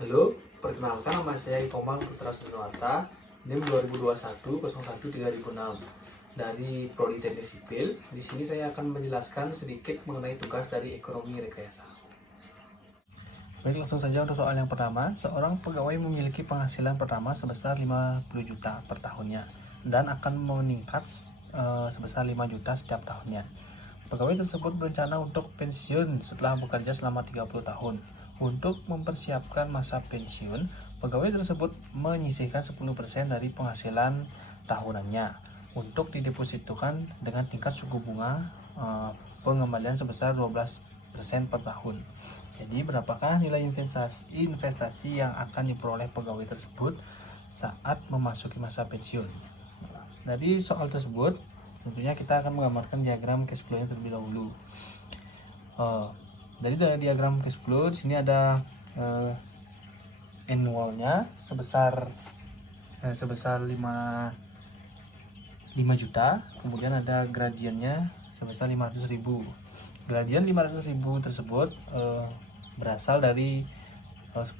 Halo, perkenalkan nama saya Itoman Putra Senuarta, NIM 2021-01-3006 dari Prodi Teknik Sipil. Di sini saya akan menjelaskan sedikit mengenai tugas dari ekonomi rekayasa. Baik, langsung saja untuk soal yang pertama. Seorang pegawai memiliki penghasilan pertama sebesar 50 juta per tahunnya dan akan meningkat sebesar 5 juta setiap tahunnya. Pegawai tersebut berencana untuk pensiun setelah bekerja selama 30 tahun. Untuk mempersiapkan masa pensiun, pegawai tersebut menyisihkan 10% dari penghasilan tahunannya untuk didepositokan dengan tingkat suku bunga pengembalian sebesar 12% per tahun. Jadi, berapakah nilai investasi yang akan diperoleh pegawai tersebut saat memasuki masa pensiun? Dari soal tersebut, tentunya kita akan menggambarkan diagram cash flow-nya terlebih dahulu. Dari diagram cash flow di sini ada annualnya sebesar 5 juta, kemudian ada gradiennya sebesar 500.000. Gradien 500.000 tersebut berasal dari 10%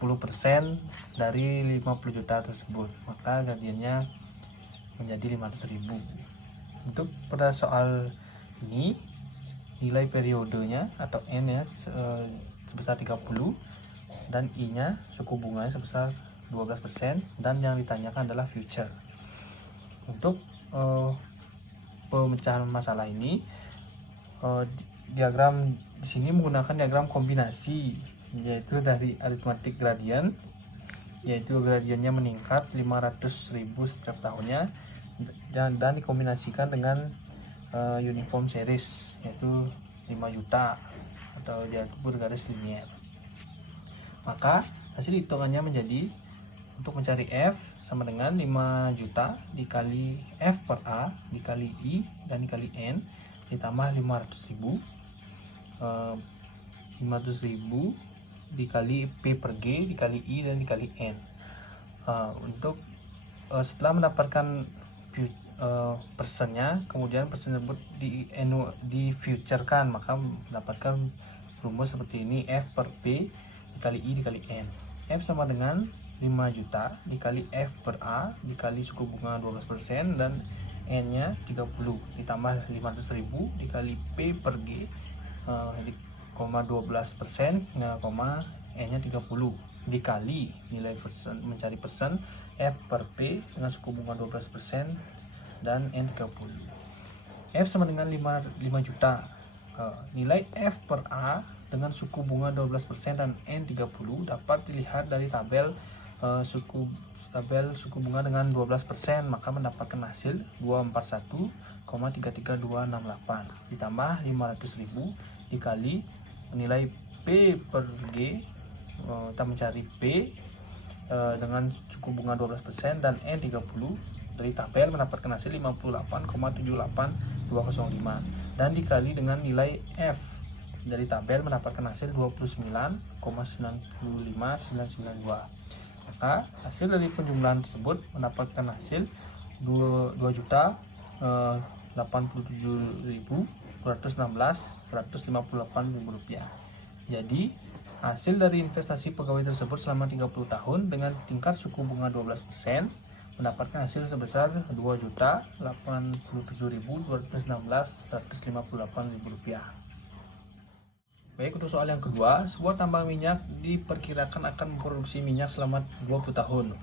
dari 50 juta tersebut, maka gradiennya menjadi 500.000. Untuk pada soal ini, nilai periodenya atau N-nya sebesar 30 dan I-nya suku bunganya sebesar 12% dan yang ditanyakan adalah future. Untuk pemecahan masalah ini, diagram di sini menggunakan diagram kombinasi, yaitu dari aritmatik gradien, yaitu gradiennya meningkat 500.000 setiap tahunnya dan dikombinasikan dengan uniform series, yaitu 5 juta atau disebut garis linier. Maka hasil hitungannya menjadi, untuk mencari F sama dengan 5 juta dikali F per A dikali I dan dikali N ditambah 500.000 dikali P per G dikali I dan dikali N. Untuk setelah mendapatkan persennya, kemudian persen tersebut di futurekan, maka mendapatkan rumus seperti ini: F per P dikali I dikali N. F sama dengan 5 juta dikali F per A dikali suku bunga 12% dan N-nya 30 ditambah 500.000 dikali P per G 12%, N-nya 30 dikali nilai persen, mencari persen F per P dengan suku bunga 12% dan N 30. F sama dengan 5 juta. Nilai F per A dengan suku bunga 12% dan N 30 dapat dilihat dari tabel suku bunga dengan 12%, maka mendapatkan hasil 241,33268 ditambah 500.000 dikali nilai P per G, kita mencari P dengan suku bunga 12% dan N 30 dari tabel mendapatkan hasil 58,78205 dan dikali dengan nilai F dari tabel mendapatkan hasil 29,95992. Maka hasil dari penjumlahan tersebut mendapatkan hasil 2.087.216.158 rupiah. Jadi hasil dari investasi pegawai tersebut selama 30 tahun dengan tingkat suku bunga 12% mendapatkan hasil sebesar Rp2.087.216.158 Baik, untuk soal yang kedua, sebuah tambang minyak diperkirakan akan memproduksi minyak selama 20 tahun.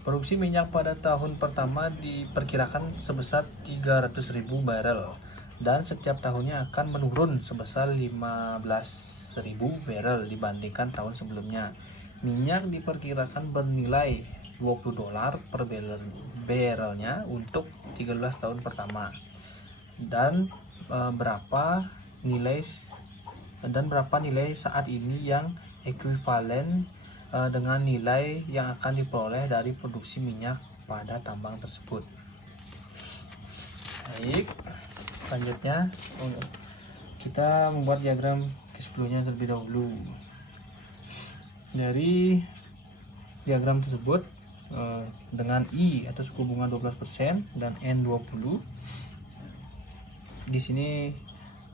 Produksi minyak pada tahun pertama diperkirakan sebesar 300.000 barel dan setiap tahunnya akan menurun sebesar 15.000 barel dibandingkan tahun sebelumnya. Minyak diperkirakan bernilai $20 per barelnya untuk 13 tahun pertama. Dan berapa nilai saat ini yang ekuivalen dengan nilai yang akan diperoleh dari produksi minyak pada tambang tersebut. Baik, selanjutnya kita membuat diagram cash flow-nya terlebih dahulu. Dari diagram tersebut, dengan I atau suku bunga 12% dan N 20, di sini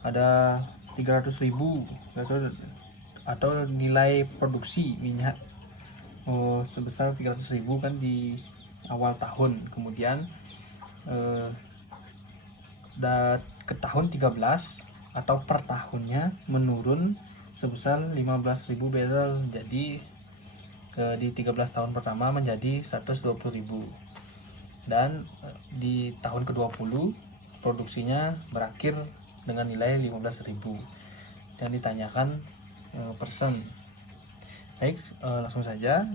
ada 300.000 atau nilai produksi minyak sebesar 300.000 kan di awal tahun, kemudian ke tahun 13 atau per tahunnya menurun sebesar 15.000 barrel. Jadi di 13 tahun pertama menjadi 120.000, dan di tahun ke-20 produksinya berakhir dengan nilai 15.000, dan ditanyakan persen. Baik, langsung saja.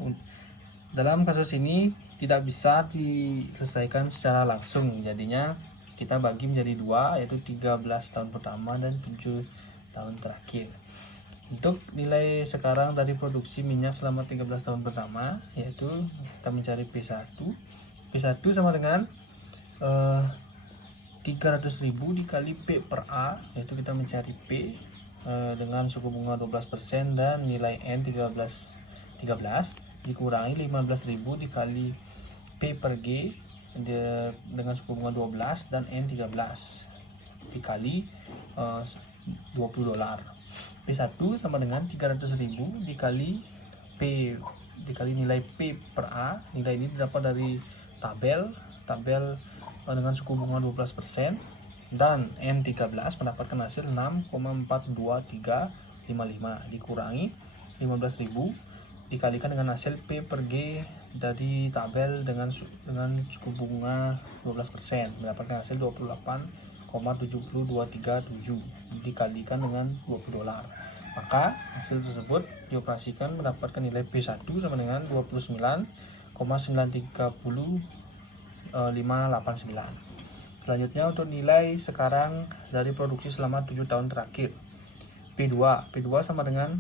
Dalam kasus ini tidak bisa diselesaikan secara langsung, jadinya kita bagi menjadi dua, yaitu 13 tahun pertama dan 7 tahun terakhir. Untuk nilai sekarang dari produksi minyak selama 13 tahun pertama, yaitu kita mencari P1. P1 sama dengan 300.000 dikali P per A, yaitu kita mencari P dengan suku bunga 12% dan nilai N 13 dikurangi 15.000 dikali P per G dengan suku bunga 12 dan N 13 dikali $20. P1 sama dengan 300.000 dikali P dikali nilai P per A. Nilai ini didapat dari tabel dengan suku bunga 12%, dan N13 mendapatkan hasil 6,42355 dikurangi 15.000 dikalikan dengan hasil P per G dari tabel dengan suku bunga 12%, mendapatkan hasil 28,70237 dikalikan dengan $20. Maka hasil tersebut dioperasikan mendapatkan nilai P1 sama dengan 29,930589. Selanjutnya untuk nilai sekarang dari produksi selama 7 tahun terakhir. P2 sama dengan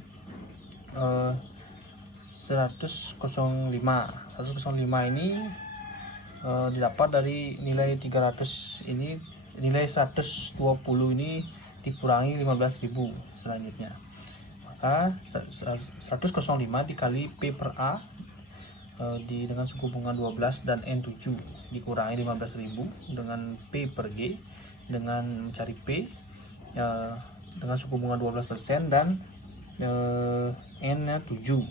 105 ini didapat dari nilai 300 ini, nilai 120 ini dikurangi 15.000 selanjutnya. Maka 105 dikali P per A dengan suku bunga 12 dan N7 dikurangi 15.000 dengan P per G dengan mencari P dengan suku bunga 12% dan N-nya 7.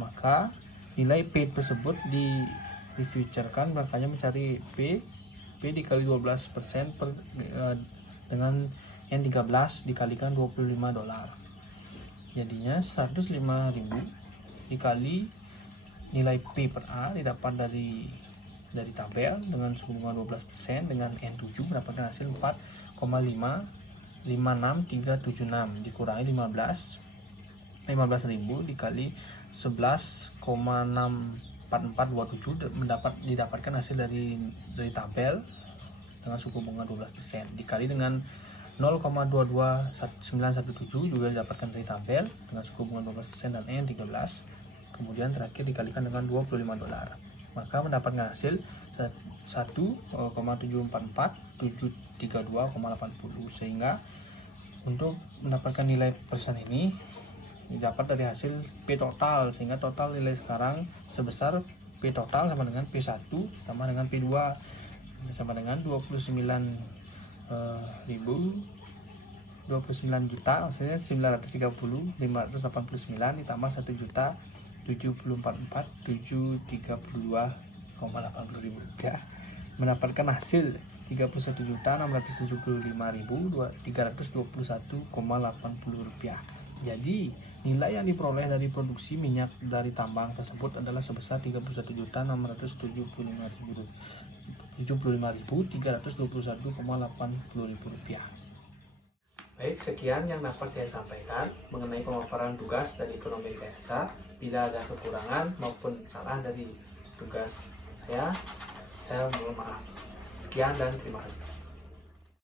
Maka nilai P tersebut di-futurekan, makanya mencari P dikali 12% dengan N13 dikalikan $25. Jadinya 105.000 dikali nilai P per A didapat dari tabel dengan suku bunga 12% dengan N7 mendapatkan hasil 4,556376 dikurangi 15.000 dikali 11,64427 didapatkan hasil dari tabel dengan suku bunga 12% dikali dengan 0,22917 juga didapatkan dari tabel dengan suku bunga 12% dan N13, kemudian terakhir dikalikan dengan $25, maka mendapatkan hasil 1,744,732,80. Sehingga untuk mendapatkan nilai persen ini didapat dari hasil P total, sehingga total nilai sekarang sebesar P total sama dengan P1 sama dengan P2 sama dengan 29 juta, maksudnya 930.589 ditambah 1.744.732,80 rupiah, mendapatkan hasil 31.675.321,80 rupiah. Jadi nilai yang diperoleh dari produksi minyak dari tambang tersebut adalah sebesar 31.675.321,80 rupiah. Baik, sekian yang dapat saya sampaikan mengenai pemaparan tugas dari ekonomi rekayasa. Bila ada kekurangan maupun salah dari tugas saya mohon maaf. Sekian dan terima kasih.